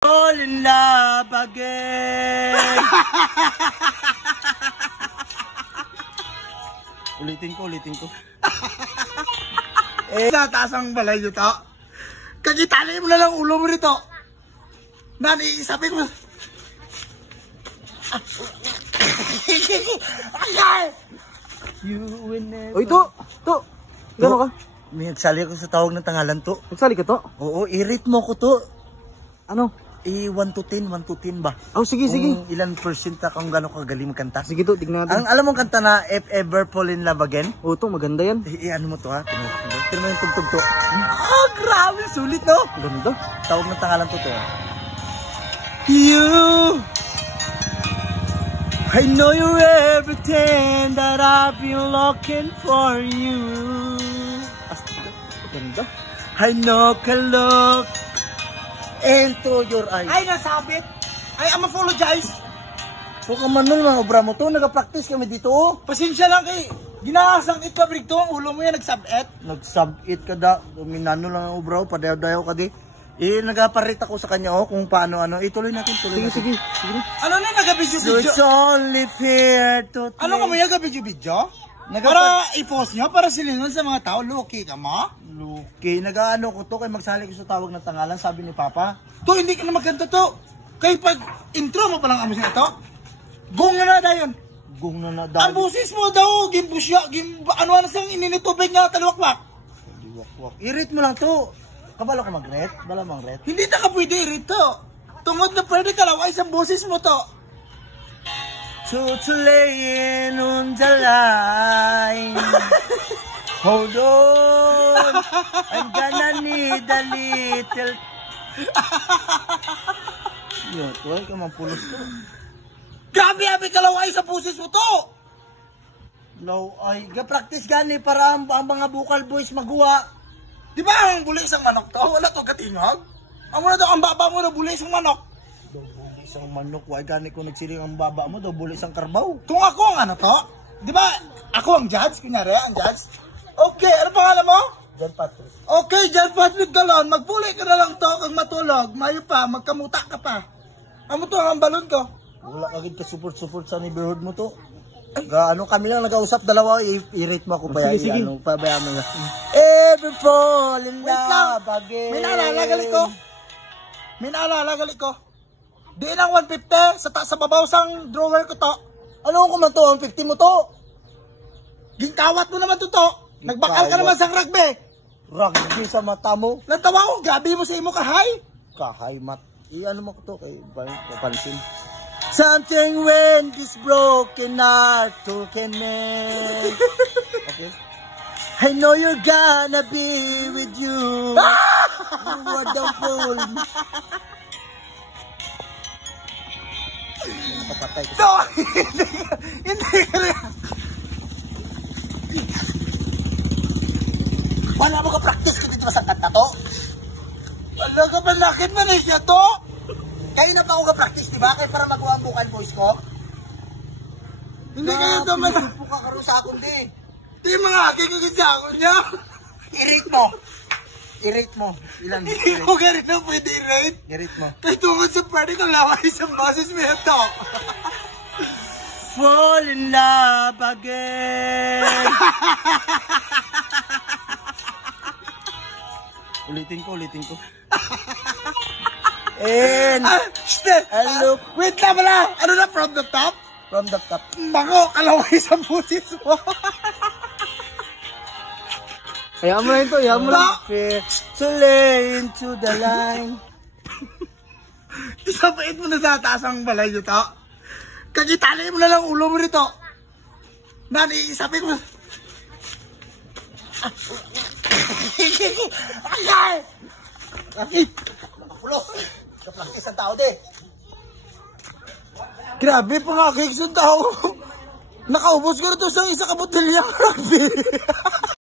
Fall in love again. ulitin ko. Tataas ang balay nyo to. Kagitali mo na lang ulo mo rito. Naniisapin mo. Uy, to. Gano'n ka? May nagsali ako sa tawag ng tangalan to. Nagsali ka to? Oo, i-rate mo ko to. Ano? 1 to 10 ba? Oh, sige. Kung ilan percent kung gano'n kagaling magkanta. Sige to, tignan natin. Alam mo kanta na If Ever Fall in Love Again? Oo, to, maganda yan. Ano mo to ha? Tignan mo yung tugtog to. Grabe, sulit no? Ganda. Tawag ng tangalan to to. I know you're everything that I've been looking for you. Ganda. I know can look into your eyes. Ay, nasabit. Ay, I'm apologize. Huwag ka manol mga obra mo to. Nag-practice kami dito. Pasensya lang kay ginahasang it ka brigto. Ang ulo mo yan nagsabit. Nag-sub-it ka da. Minano lang ang obra. Padayaw-dayaw ka di. Nag-aparit ako sa kanya kung paano. Ituloy natin. Sige. Ano na nag-video-video? So it's only fair to Ano ka mo yung nag-video-video? Para i-post nyo? Para silingon sa mga tao? Lucky ka mo? Lucky. Nag-ano ko to. Kaya magsali ko sa tawag ng tangalan. Sabi ni Papa. To, hindi ka na magkanta to. Kaya pag intro mo palang amus na ito, gong na dayon. Gong na Ang busis mo daw, gimbusya, ano sang ininitubig nga talwakwak. Diwakwak. I-rate mo lang to. Kabalo ka mag-rate? Bala mang rate? Hindi na ka pwede rito. Tungod na pwede ka laway sa busis mo to. Laying on the line. Hold on. I'm gonna need a little. Yun, tuwal ka mapulos to. Grabe ka laway sa busis mo to. Ga-practice gani para ang mga vocal boys magawa. Di ba ang buli isang manok to? Wala to gatingog? Ang muna daw, ang baba mo na buli isang manok. Buli isang manok, why gani ko nagsiling ang baba mo, daw buli isang karbaw. Kung ako ang ano to, di ba ako ang judge, kunyari ang judge. Okay, ano pangalan mo? John Patrick. Okay, John Patrick Galon, magbuli ka na lang to kung matulog, mayo pa, magkamuta ka pa. Ano to ang balon ko? Wala kagid ka support sa neighborhood mo to. Kami lang nag-ausap dalawa, i-rate mo ako pa yan. Sige. Pabayaan mo na. Ever fall in love again. May naalala gali ko. Di lang 150 sa babaw sang drawer ko to. Ano ko man to? Ang 50 mo to? Ginkawat mo naman to. Nagbakal ka naman sang rugby. Rugby sa mata mo. Natawa ko, gabi mo sa imo kahay. Kahay mat. Ano mo ko to kay papansin. Something when this broken heart can mend. Okay. I know you're gonna be with you. What the fool. Napapatay ko. No, hindi ka rin. Wala mo ka-practice ka dito sa kanta to? Wala ka ba lakit man siya to? Kayo na pa ako ka-practice, diba? Kaya para magawa ang bukan voice ko. Hindi kayo ito man. Supo ka karoon sa akong di. Di mga kikikit sa ako niya. I-rate mo. Ilan? Hindi ko ganito pwede i-rate. I-rate mo. Kaya tungkol sa pwede kong laway sa boses mo ito. Fall in love again. ulitin ko. And look, wait lang pala. Ano na, from the top? From the top. Bango, kalaway sa boses mo. Hayaan mo na ito, to lay into the line. Isapait mo na sa taas ang balay nyo to. Kagitali mo na lang ulo mo rito. Naniisapin mo. Ay! Nakapulos. Kaplakis ang tao di. Grabe, pangakik sa tao. Nakaubos ko na to sa isa kabotilyang rugby.